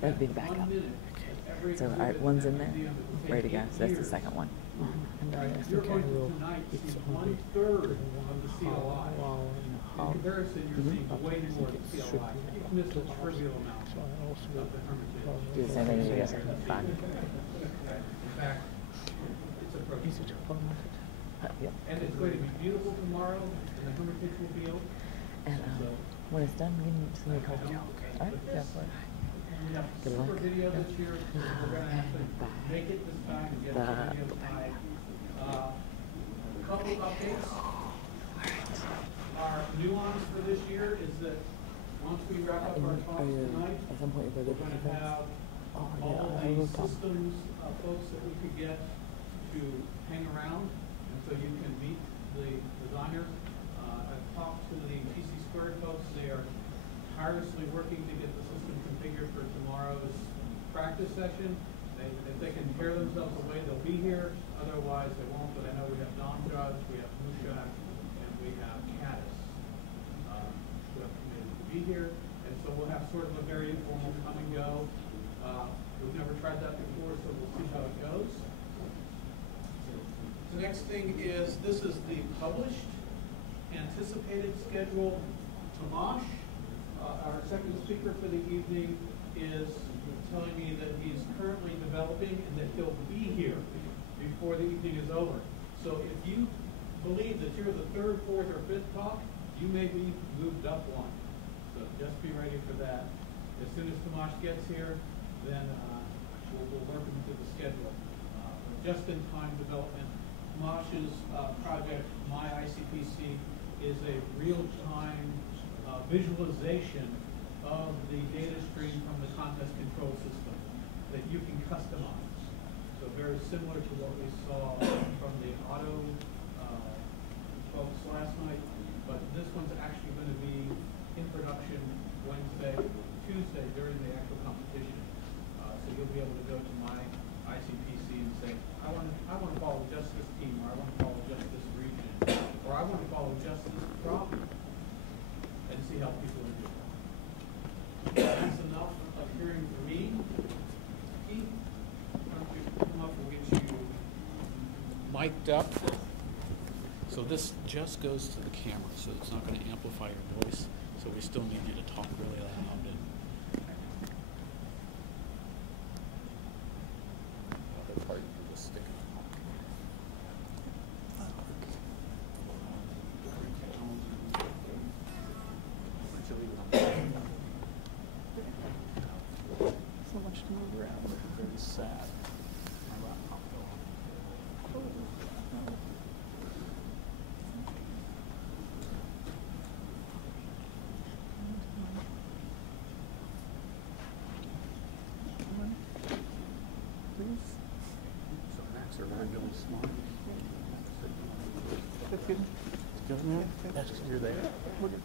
That'd be the backup. Okay. So, all right, one's in there, ready to go. So that's the second one. And I think I will. It's only 1/3 of the CLI. In comparison, you're seeing way more than CLI. You can miss a trivial amount So I also of the hermitage. Do the same thing as you guys. Fine. In fact, it's approaching. is it automatic? Yep. And it's going to be beautiful tomorrow, and the hermitage will be open. And when it's done, give me somebody call. All right? Yeah. We have Good super luck. video this year, so we're going to actually make it this time and get the video tonight. A couple updates. Our nuance for this year is that once we wrap up our talks tonight, At some point, you're we're going to have all of the systems folks that we could get to hang around, and so you can meet the designers. I've talked to the PC Squared folks. They are tirelessly working to get the system configured for tomorrow's practice session. If they can tear themselves away, they'll be here. Otherwise, they won't. But I know we have DOMjudge, we have Mushak, and we have Caddis who have committed to be here. And so we'll have sort of a very informal come and go. We've never tried that before, so we'll see how it goes. The next thing is, this is the published, anticipated schedule. Tomash, our second speaker for the evening, is telling me that he's currently developing and that he'll be here before the evening is over. So if you believe that you're the third, fourth, or fifth talk, you may be moved up one. So just be ready for that. As soon as Tomash gets here, then we'll work him into the schedule. Just-in-time development. Tomash's project, My ICPC, is a real-time visualization of the data stream from the contest control system that you can customize. So very similar to what we saw from the auto folks last night, but this one's actually going to be in production Wednesday, Tuesday during the actual competition. So you'll be able to go to My ICPC and say, I want to follow just this team, or I want to follow just this region, or I want to follow just this problem, and see how people are doing. That's enough of hearing from me. Keith, why don't you come up, we'll get you mic'd up. So this just goes to the camera, so it's not going to amplify your voice, so we still need you to talk really loud. The part you just stick so much to move around. Very sad. My laptop fell off. So Max are really smart. That's good. Good, man. That's you're there. Look at.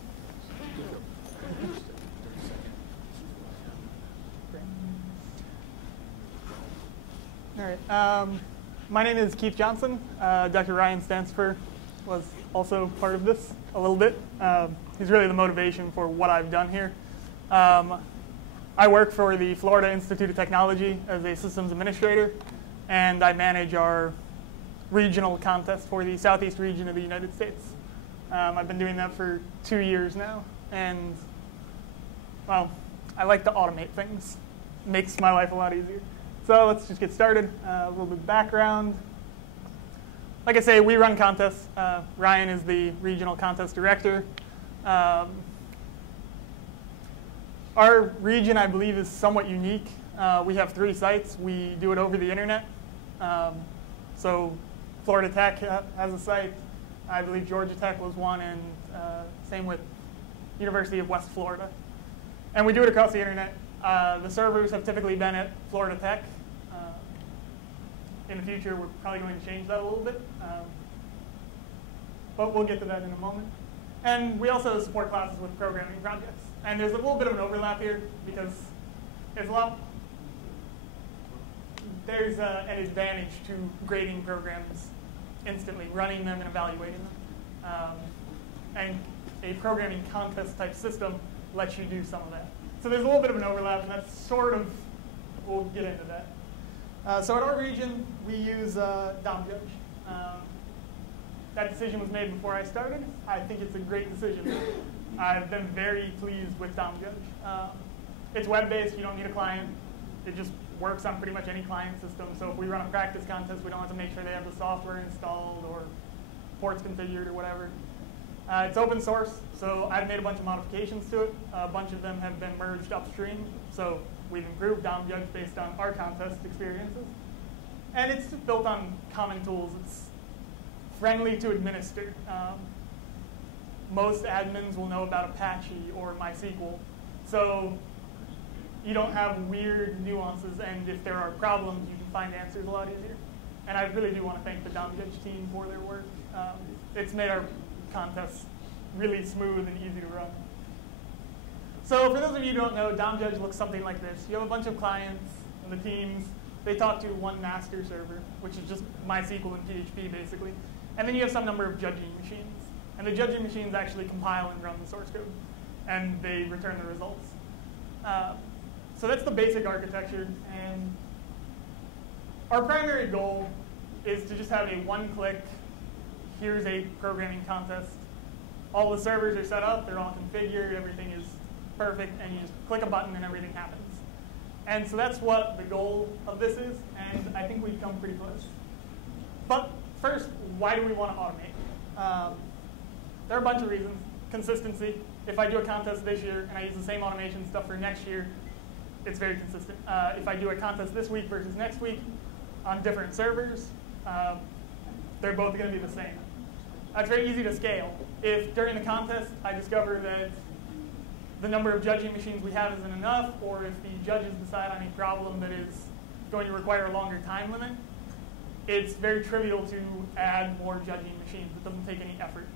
All right. My name is Keith Johnson. Dr. Ryan Stansfer was also part of this a little bit. He's really the motivation for what I've done here. I work for the Florida Institute of Technology as a systems administrator, and I manage our regional contest for the Southeast region of the United States. I've been doing that for 2 years now, and, well, I like to automate things. It makes my life a lot easier. So let's just get started. A little bit of background. Like I say, we run contests. Ryan is the regional contest director. Our region, I believe, is somewhat unique. We have 3 sites. We do it over the internet. So Florida Tech has a site. I believe Georgia Tech was one, and same with University of West Florida. And we do it across the internet. The servers have typically been at Florida Tech. In the future, we're probably going to change that a little bit. But we'll get to that in a moment. And we also support classes with programming projects. And there's a little bit of an overlap here because there's an advantage to grading programs instantly, running them and evaluating them. And a programming contest type system lets you do some of that. So there's a little bit of an overlap, and that's sort of, we'll get into that. So at our region, we use DOMjudge. That decision was made before I started. I think it's a great decision. I've been very pleased with DOMjudge. It's web-based. You don't need a client. It just works on pretty much any client system. So if we run a practice contest, we don't have to make sure they have the software installed or ports configured or whatever. It's open source, so I've made a bunch of modifications to it. A bunch of them have been merged upstream. So we've improved DOMjudge based on our contest experiences. And it's just built on common tools. It's friendly to administer. Most admins will know about Apache or MySQL. So you don't have weird nuances, and if there are problems, you can find answers a lot easier. And I really do want to thank the DOMjudge team for their work. It's made our contests really smooth and easy to run. So for those of you who don't know, DOMjudge looks something like this. You have a bunch of clients and the teams. They talk to one master server, which is just MySQL and PHP, basically. And then you have some number of judging machines. And the judging machines actually compile and run the source code. And they return the results. So that's the basic architecture. And our primary goal is to just have a one-click, here's a programming contest. All the servers are set up. They're all configured. Everything is perfect. And you just click a button, and everything happens. And so that's what the goal of this is. And I think we've come pretty close. But first, why do we want to automate? There are a bunch of reasons. Consistency. If I do a contest this year and I use the same automation stuff for next year, it's very consistent. If I do a contest this week versus next week on different servers, they're both going to be the same. It's very easy to scale. If during the contest I discover that the number of judging machines we have isn't enough, or if the judges decide on a problem that is going to require a longer time limit, it's very trivial to add more judging machines. It doesn't take any effort.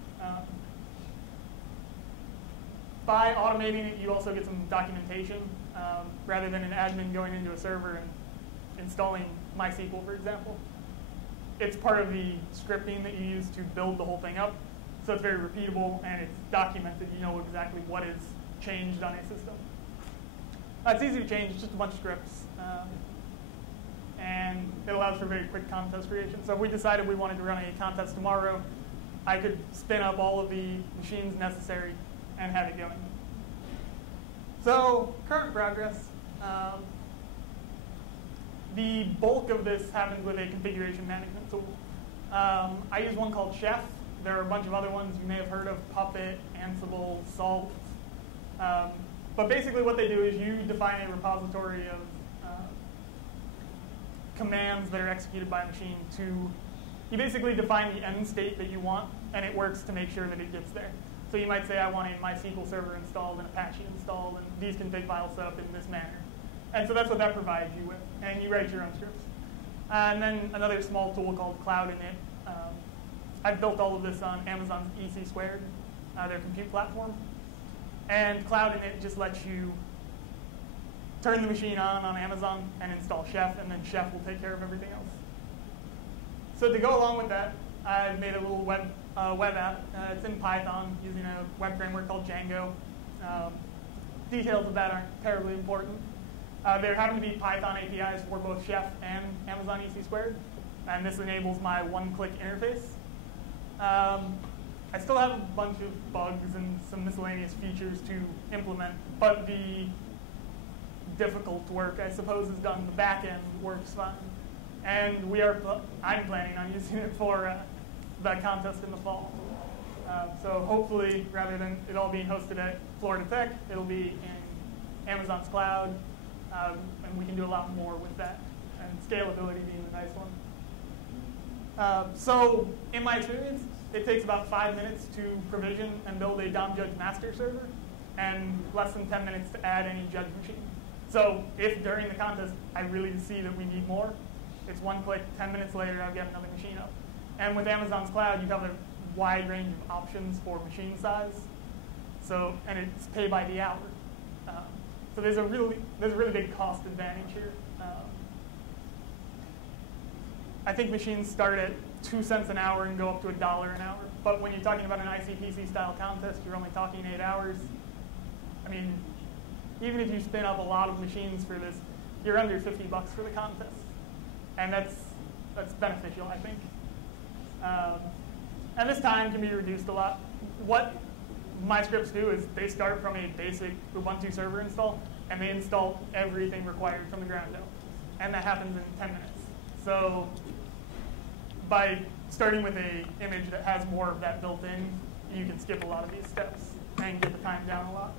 By automating it, you also get some documentation, rather than an admin going into a server and installing MySQL, for example. It's part of the scripting that you use to build the whole thing up. So it's very repeatable, and it's documented. You know exactly what is changed on a system. It's easy to change. It's just a bunch of scripts. And it allows for very quick contest creation. So if we decided we wanted to run a contest tomorrow, I could spin up all of the machines necessary and have it going. So current progress. The bulk of this happens with a configuration management tool. I use one called Chef. There are a bunch of other ones you may have heard of: Puppet, Ansible, Salt. But basically what they do is you define a repository of commands that are executed by a machine you basically define the end state that you want, and it works to make sure that it gets there. So you might say, I want a MySQL server installed and Apache installed, and these config files set up in this manner. And so that's what that provides you with, and you write your own scripts. And then another small tool called Cloud Init. I've built all of this on Amazon's EC Squared, their compute platform. And Cloud Init just lets you turn the machine on Amazon and install Chef, and then Chef will take care of everything else. So to go along with that, I've made a little web app. It's in Python using a web framework called Django. Details of that aren't terribly important. There happen to be Python APIs for both Chef and Amazon EC Squared, and this enables my one-click interface. I still have a bunch of bugs and some miscellaneous features to implement, but the difficult work, I suppose, is done. The back end works fine. And I'm planning on using it for the contest in the fall. So hopefully, rather than it all being hosted at Florida Tech, it'll be in Amazon's cloud, and we can do a lot more with that, and scalability being the nice one. So in my experience, it takes about 5 minutes to provision and build a DOMjudge master server, and less than 10 minutes to add any judge machine. So if during the contest I really see that we need more, it's one click, 10 minutes later I've got another machine up. And with Amazon's cloud, you have a wide range of options for machine size. So, and it's pay by the hour. So there's a really big cost advantage here. I think machines start at 2 cents an hour and go up to $1 an hour. But when you're talking about an ICPC style contest, you're only talking 8 hours. I mean, even if you spin up a lot of machines for this, you're under $50 for the contest. And that's beneficial, I think. And this time can be reduced a lot. What my scripts do is they start from a basic Ubuntu server install, and they install everything required from the ground up. And that happens in 10 minutes. So by starting with an image that has more of that built in, you can skip a lot of these steps and get the time down a lot.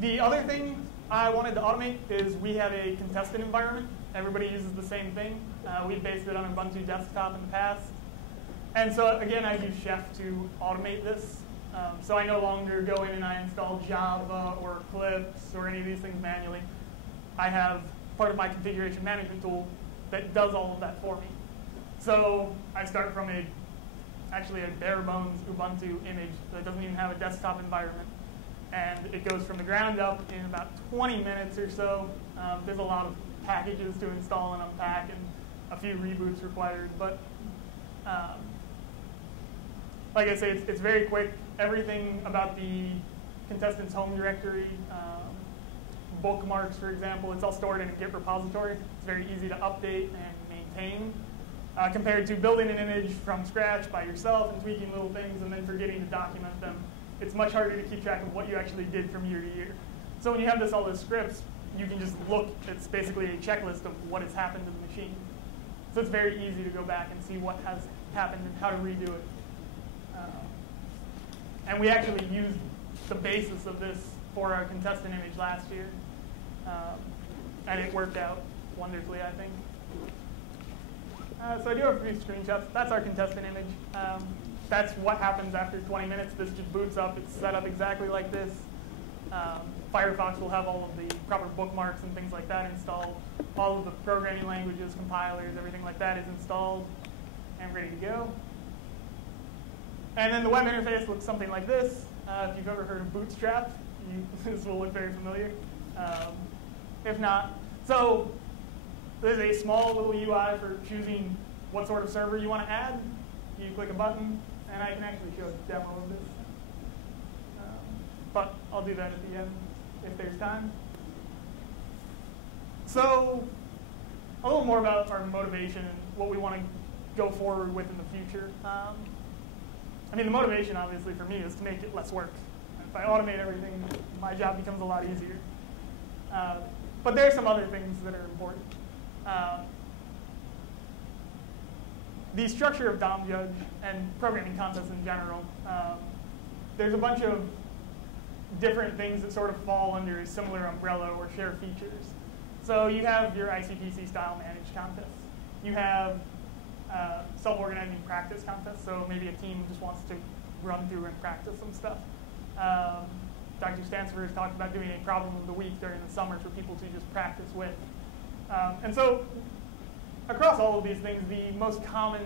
The other thing I wanted to automate is we have a contested environment. Everybody uses the same thing. We based it on Ubuntu desktop in the past. And so again, I use Chef to automate this. So I no longer go in and I install Java or Eclipse or any of these things manually. I have part of my configuration management tool that does all of that for me. So I start from actually a bare bones Ubuntu image that doesn't even have a desktop environment. And it goes from the ground up in about 20 minutes or so. There's a lot of packages to install and unpack and a few reboots required. But like I say, it's very quick. Everything about the contestant's home directory, bookmarks, for example, it's all stored in a Git repository. It's very easy to update and maintain. Compared to building an image from scratch by yourself and tweaking little things and then forgetting to document them. It's much harder to keep track of what you actually did from year to year. So when you have all these scripts, you can just look. It's basically a checklist of what has happened to the machine. So it's very easy to go back and see what has happened and how to redo it. And we actually used the basis of this for our contestant image last year. And it worked out wonderfully, I think. So I do have a few screenshots. That's our contestant image. That's what happens after 20 minutes. This just boots up. It's set up exactly like this. Firefox will have all of the proper bookmarks and things like that installed. All of the programming languages, compilers, everything like that is installed and ready to go. And then the web interface looks something like this. If you've ever heard of Bootstrap, this will look very familiar. If not, so there's a small little UI for choosing what sort of server you want to add. You click a button, and I can actually show a demo of this. But I'll do that at the end if there's time. So a little more about our motivation and what we want to go forward with in the future. I mean, the motivation, obviously, for me is to make it less work. If I automate everything, my job becomes a lot easier. But there are some other things that are important. The structure of DOMjudge and programming contests in general, there's a bunch of different things that sort of fall under a similar umbrella or share features. So you have your ICPC style managed contests. You have self-organizing practice contests, so maybe a team just wants to run through and practice some stuff. Dr. Stansford has talked about doing a problem of the week during the summer for people to just practice with. And so across all of these things, the most common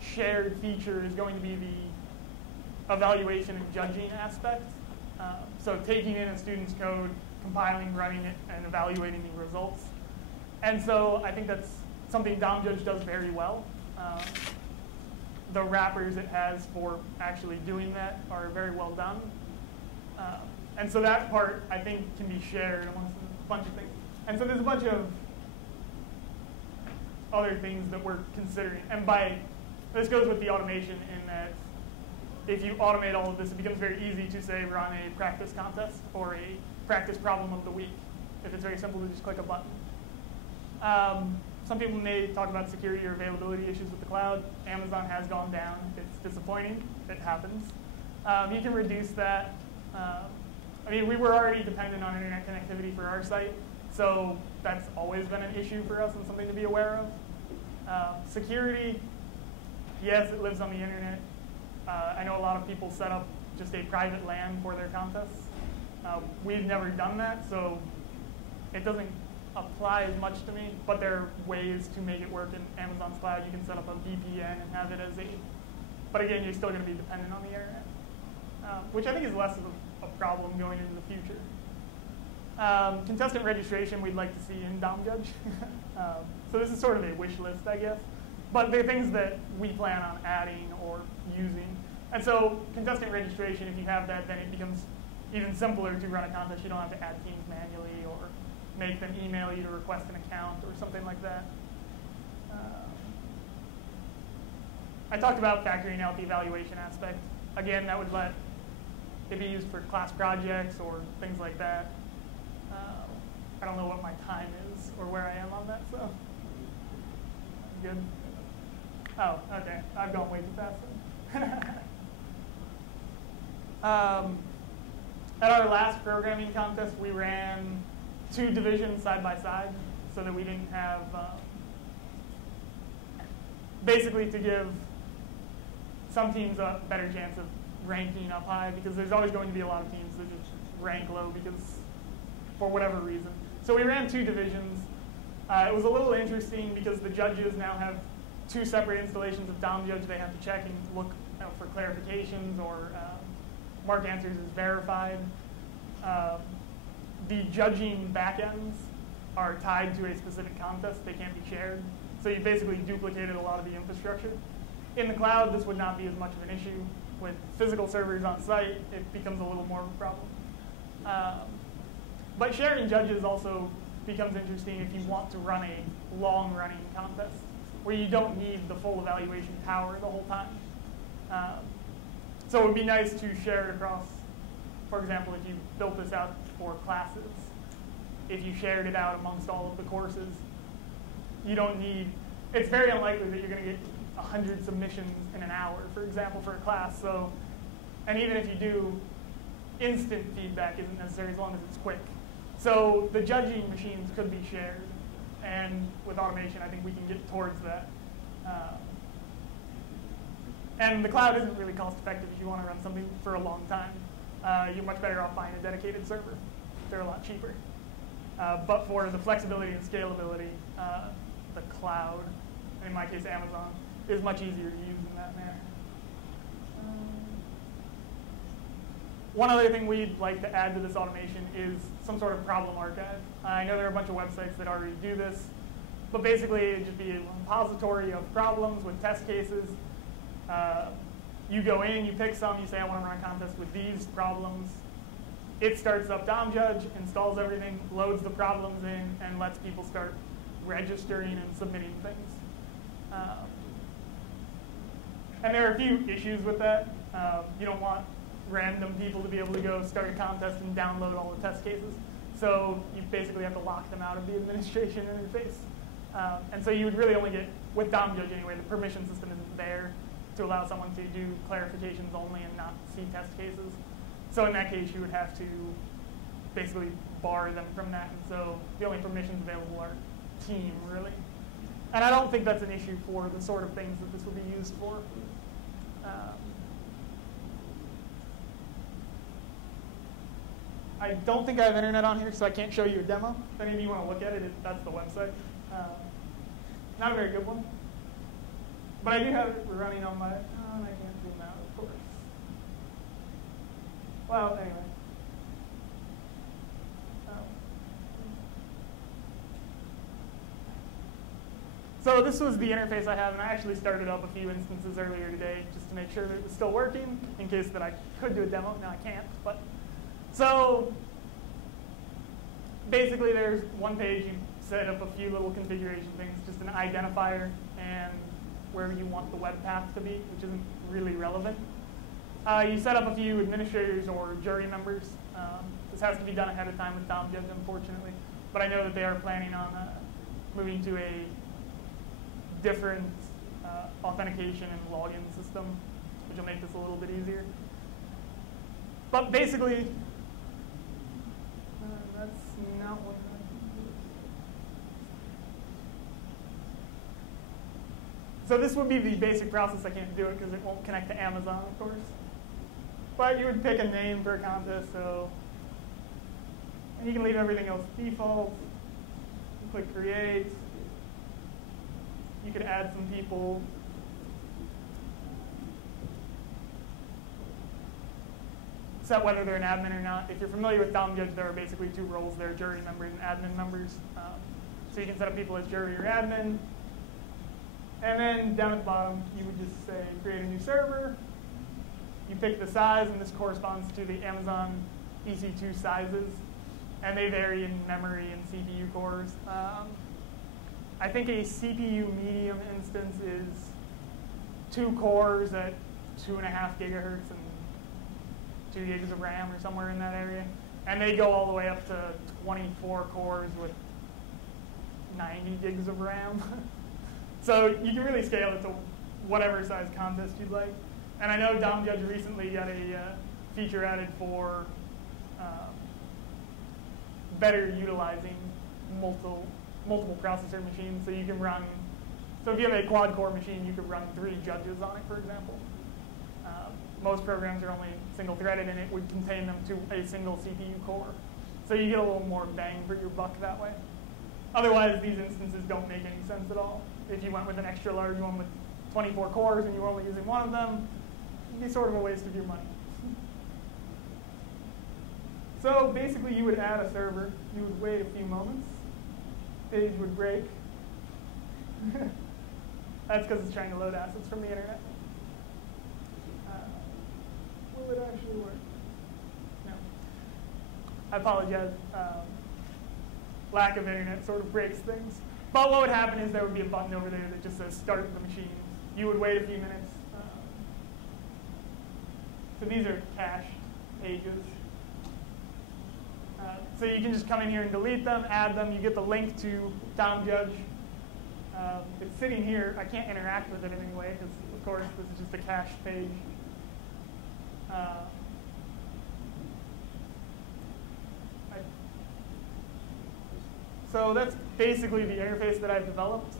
shared feature is going to be the evaluation and judging aspect. So taking in a student's code, compiling, running it, and evaluating the results. And so I think that's something DOMjudge does very well. The wrappers it has for actually doing that are very well done. And so that part, I think, can be shared amongst a bunch of things. And so there's a bunch of other things that we're considering. And this goes with the automation in that if you automate all of this, it becomes very easy to, say, run a practice contest or a practice problem of the week. If it's very simple to just click a button. Some people may talk about security or availability issues with the cloud. Amazon has gone down. It's disappointing. It happens. You can reduce that. I mean, we were already dependent on internet connectivity for our site, so that's always been an issue for us and something to be aware of. Security, yes, it lives on the internet. I know a lot of people set up just a private LAN for their contests. We've never done that, so it doesn't apply as much to me, but there are ways to make it work in Amazon's cloud. You can set up a VPN and have it as but again, you're still going to be dependent on the internet, which I think is less of a problem going into the future. Contestant registration we'd like to see in DOMjudge. So this is sort of a wish list, I guess. But they're things that we plan on adding or using. And so contestant registration, if you have that, then it becomes even simpler to run a contest. You don't have to add teams manually or make them email you to request an account or something like that. I talked about factoring out the evaluation aspect. Again, that would let it be used for class projects or things like that. I don't know what my time is or where I am on that, so good. Oh, okay. I've gone way too fast then. At our last programming contest, we ran 2 divisions side by side so that we didn't have, basically to give some teams a better chance of ranking up high, because there's always going to be a lot of teams that just rank low because for whatever reason. So we ran 2 divisions. It was a little interesting because the judges now have 2 separate installations of DOMjudge. They have to check and look for clarifications or mark answers as verified. The judging backends are tied to a specific contest. They can't be shared. So you basically duplicated a lot of the infrastructure. In the cloud, this would not be as much of an issue. With physical servers on site, it becomes a little more of a problem. But sharing judges also becomes interesting if you want to run a long-running contest where you don't need the full evaluation power the whole time. So it would be nice to share it across, for example, if you built this out for classes, if you shared it out amongst all of the courses, you don't need, it's very unlikely that you're going to get 100 submissions in an hour, for example, for a class. So, and even if you do, instant feedback isn't necessary as long as it's quick. So the judging machines could be shared, and with automation, I think we can get towards that. And the cloud isn't really cost effective if you want to run something for a long time. You're much better off buying a dedicated server. They're a lot cheaper. But for the flexibility and scalability, the cloud, in my case Amazon, is much easier to use in that manner. One other thing we'd like to add to this automation is some sort of problem archive. I know there are a bunch of websites that already do this, but basically it'd just be a repository of problems with test cases. You go in, you pick some, you say I want to run a contest with these problems. It starts up DOMjudge, installs everything, loads the problems in, and lets people start registering and submitting things. And there are a few issues with that. You don't want random people to be able to go start a contest and download all the test cases. So you basically have to lock them out of the administration interface. And so you would really only get, with DOMjudge anyway, the permission system isn't there to allow someone to do clarifications only and not see test cases. So in that case, you would have to basically bar them from that. And so the only permissions available are team, really. And I don't think that's an issue for the sort of things that this would be used for. I don't think I have internet on here, so I can't show you a demo. If any of you want to look at it, that's the website. Not a very good one. But I do have it running on my, I can't zoom out, of course. Well, anyway. So this was the interface I have, and I actually started up a few instances earlier today just to make sure that it was still working, in case that I could do a demo. Now I can't, but. So basically there's one page, you set up a few little configuration things, just an identifier and where you want the web path to be, which isn't really relevant. You set up a few administrators or jury members. This has to be done ahead of time with DOMjudge, unfortunately. But I know that they are planning on moving to a different authentication and login system, which will make this a little bit easier. But basically, that's not what I do. So this would be the basic process. I can't do it because it won't connect to Amazon, of course. But you would pick a name for a contest, and you can leave everything else default. You click create. You could add some people. Set whether they're an admin or not. If you're familiar with DOMjudge, there are basically 2 roles there, jury members and admin members. So you can set up people as jury or admin. And then down at the bottom, you would just say create a new server. you pick the size, and this corresponds to the Amazon EC2 sizes, and they vary in memory and CPU cores. I think a CPU medium instance is 2 cores at 2.5 gigahertz and 2 gigs of RAM or somewhere in that area. And they go all the way up to 24 cores with 90 gigs of RAM. So you can really scale it to whatever size contest you'd like. And I know DOMjudge recently got a feature added for better utilizing multiple processor machines. So you can run, so if you have a quad core machine, you could run 3 judges on it, for example. Most programs are only single threaded, and it would contain them to a single CPU core. So you get a little more bang for your buck that way. Otherwise, these instances don't make any sense at all. If you went with an extra large one with 24 cores and you were only using one of them, it'd be sort of a waste of your money. So basically, you would add a server. You would wait a few moments. Page would break. That's because it's trying to load assets from the internet. Will it actually work? No. I apologize. Lack of internet sort of breaks things. But what would happen is there would be a button over there that just says start the machine. You would wait a few minutes. So these are cached pages. So you can just come in here and delete them, add them. You get the link to DOMjudge. It's sitting here. I can't interact with it in any way because, of course, this is just a cached page. So that's basically the interface that I've developed.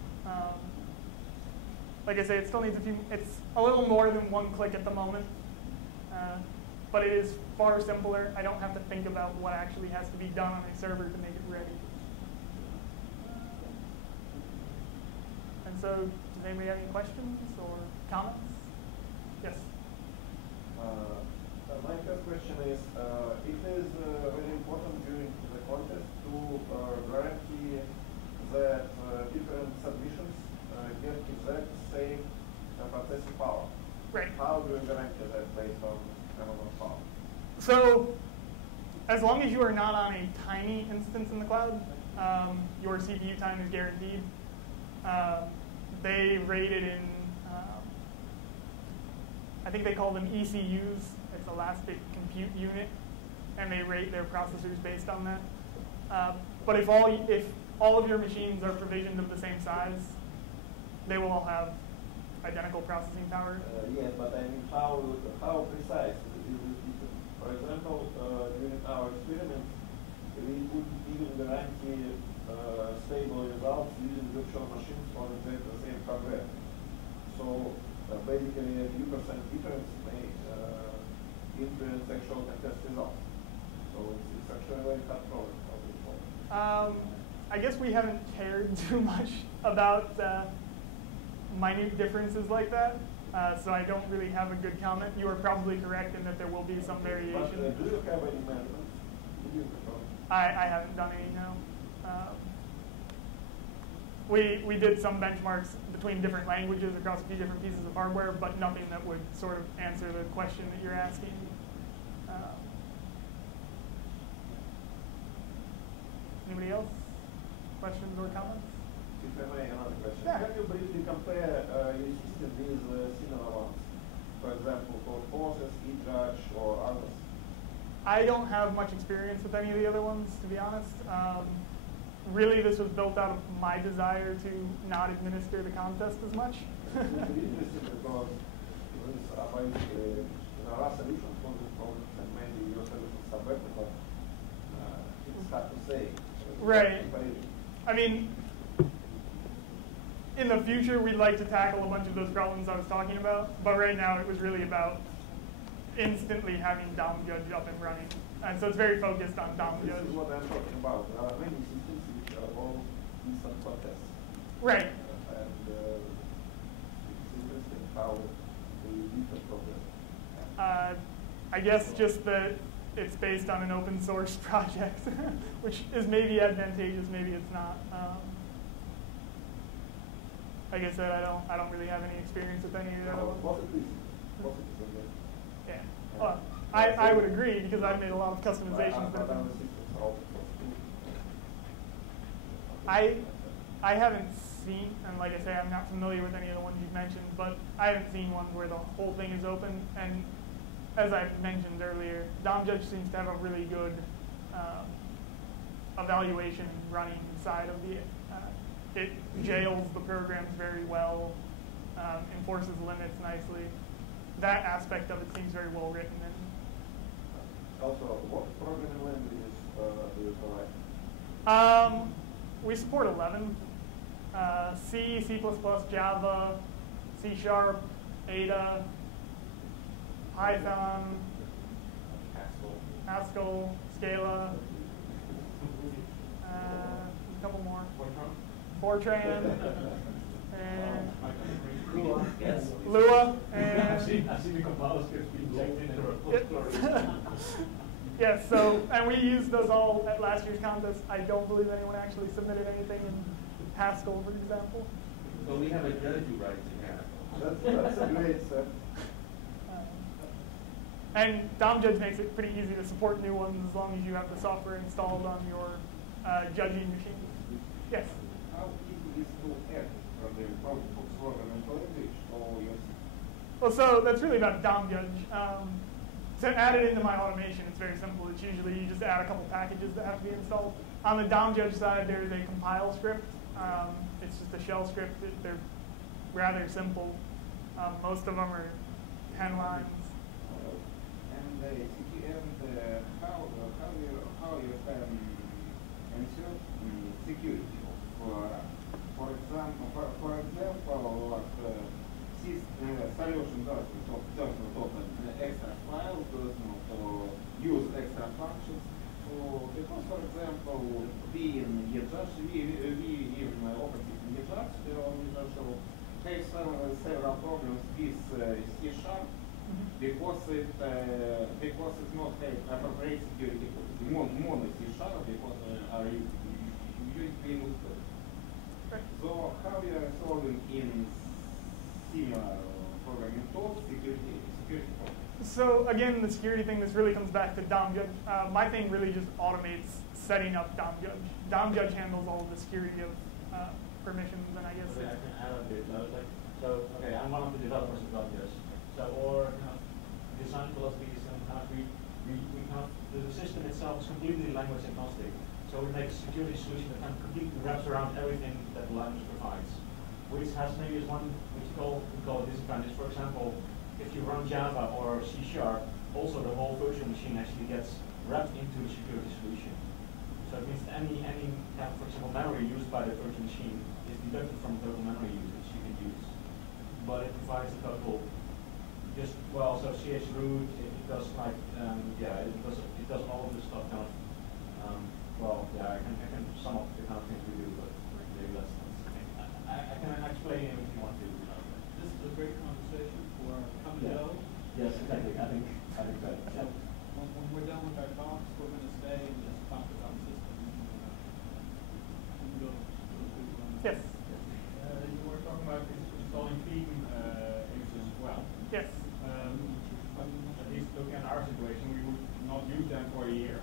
Like I say, it still needs it's a little more than one click at the moment. But it is far simpler. I don't have to think about what actually has to be done on a server to make it ready. And so, does anybody have any questions or comments? Yes? My first question is, it is very important during the contest to guarantee that different submissions get exact same processing power. Right. How do you guarantee that based on Amazon power? So, as long as you are not on a tiny instance in the cloud, your CPU time is guaranteed. They rate it in, I think they call them ECUs. It's Elastic Compute Unit, and they rate their processors based on that. But if all of your machines are provisioned of the same size, they will all have identical processing power. Yes, but I mean, how precise is it? For example, during our experiments, we could even guarantee stable results using virtual machines for exactly the same hardware. So basically, a few percent difference may influence actual contest results. So it's actually a very hard problem. I guess we haven't cared too much about minute differences like that, so I don't really have a good comment. You are probably correct in that there will be some variation. But do you have any measurements? I haven't done any, no. We did some benchmarks between different languages across a few different pieces of hardware, but nothing that would sort of answer the question that you're asking. Anybody else? Questions or comments? If I may, another question. Yeah. Can you briefly compare your system with similar ones? For example, for Forces, eJudge, or others? I don't have much experience with any of the other ones, to be honest. Really, this was built out of my desire to not administer the contest as much. It's really interesting because these are basically there are solutions for these problems, and maybe your solutions are better, but it's hard to say. Right. I mean, in the future, we'd like to tackle a bunch of those problems I was talking about, but right now it was really about instantly having DOMjudge up and running. And so it's very focused on DOMjudge. This is what I'm talking about. There are many systems which are all instant contests. Right. And it's interesting how we differ from them. I guess just that it's based on an open source project, which is maybe advantageous, maybe it's not. Like I said, I don't really have any experience with any of the other ones. What it is? Yeah. I would agree because I've made a lot of customizations. But other systems are open source too. I haven't seen, and like I say, I'm not familiar with any of the ones you've mentioned, but I haven't seen one where the whole thing is open. And as I mentioned earlier, DOMjudge seems to have a really good evaluation running side of the. It jails the programs very well, enforces limits nicely. That aspect of it seems very well written. And Also, what programming languages do you provide? we support 11. C, C++, Java, C#, Ada, Python, Haskell, Scala, a couple more. Fortran, and Lua, and I see the compiler scripts being checked in a repository. yes, so, and we used those all at last year's contest. I don't believe anyone actually submitted anything in Haskell, for example. So we have a judge who writes in Haskell. That's a great step. And DOMjudge makes it pretty easy to support new ones as long as you have the software installed on your judging machine. Yes? How easy is to add from the programming language or your Well, so that's really about DOMjudge. To add it into my automation, it's very simple. It's usually you just add a couple packages that have to be installed. On the DOMjudge side, there's a compile script. It's just a shell script. They're rather simple. Most of them are 10 lines. How you can ensure security for example what solution does not open extra files, does not use extra functions. So because for example we in DOMjudge we in open system DOMjudge have several problems with C# because it's not appropriate security mono C# because are using So how we are solving in similar programming tools security problems? So again, the security thing, this really comes back to DOMjudge. My thing really just automates setting up DOMjudge. DOMjudge handles all of the security of permissions, and I guess. Okay, I can add a bit. So, okay, I'm one of the developers of DOMjudge. So, or design philosophy is the system itself is completely language agnostic. So we make a security solution that kind of completely wraps around everything that the language provides, which has maybe one which we call a disadvantage. For example, if you run Java or C#, also the whole virtual machine actually gets wrapped into the security solution. So it means that any kind of, for example, memory used by the virtual machine is deducted from total memory usage you can use. But it provides a total, so ch root, it does like, it does all of this stuff kind of. I can sum up the kind of things we do, but maybe that's I can explain it if you want to. This is a great conversation for our coming Yeah. show. Yes, exactly. I think so. So when we're done with our talks, we're going to stay and just talk about systems. Yes. You were talking about installing theme images as well. Yes. At least looking at our situation, we would not use them for a year.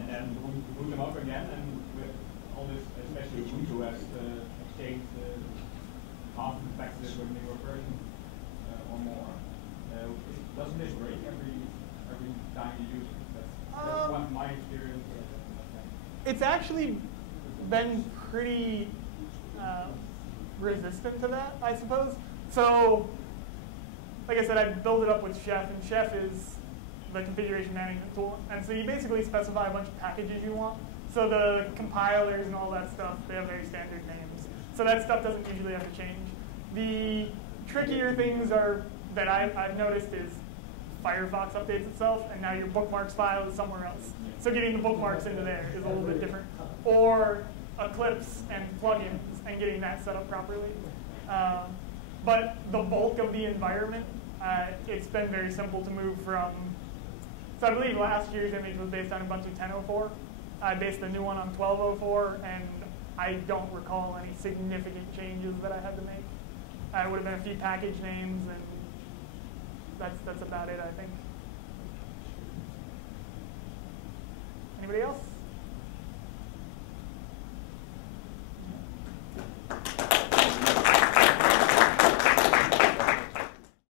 And then boot them up again, and with all this, especially Ubuntu has exchanged half of the packages with a newer version or more. Doesn't this break every time you use it? That's one of my experience. It's actually been pretty resistant to that, I suppose. So, like I said, I built it up with Chef, and Chef is the configuration management tool. And so you basically specify a bunch of packages you want. So the compilers and all that stuff, they have very standard names. So that stuff doesn't usually have to change. The trickier things that I've noticed is Firefox updates itself, and now your bookmarks file is somewhere else. So getting the bookmarks into there is a little bit different. Or Eclipse and plugins, and getting that set up properly. But the bulk of the environment, it's been very simple to move from. So I believe last year's image was based on Ubuntu 10.04. I based the new one on 12.04, and I don't recall any significant changes that I had to make. It would have been a few package names, and that's about it, I think. Anybody else?